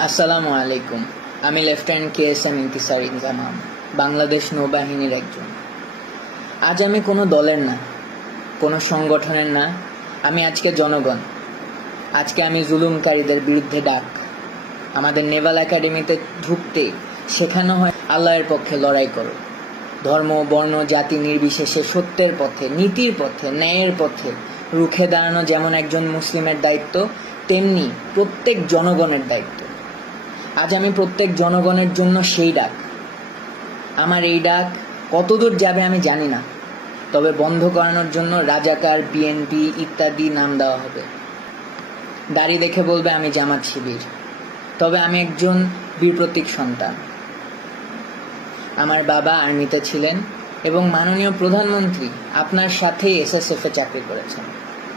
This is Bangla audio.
আসসালামু আলাইকুম। আমি লেফটেন্যান্ট KSM ইন্তিসার ইনজামাম, বাংলাদেশ নৌবাহিনীর একজন। আজ আমি কোনো দলের না, কোনো সংগঠনের না, আমি আজকে জনগণ। আজকে আমি জুলুমকারীদের বিরুদ্ধে ডাক। আমাদের নেভাল একাডেমিতে ঢুকতেই শেখানো হয় আল্লাহর পক্ষে লড়াই করো। ধর্ম, বর্ণ, জাতি নির্বিশেষে সত্যের পথে, নীতির পথে, ন্যায়ের পথে রুখে দাঁড়ানো যেমন একজন মুসলিমের দায়িত্ব, তেমনি প্রত্যেক জনগণের দায়িত্ব। আজ আমি প্রত্যেক জনগণের জন্য সেই ডাক। আমার এই ডাক কতদূর যাবে আমি জানি না, তবে বন্ধ করানোর জন্য রাজাকার, BNP ইত্যাদি নাম দেওয়া হবে। দাড়ি দেখে বলবে আমি জামাত শিবির, তবে আমি একজন বীর প্রতীক সন্তান। আমার বাবা আর্মিতে ছিলেন এবং মাননীয় প্রধানমন্ত্রী আপনার সাথেই SSF-এ চাকরি করেছেন।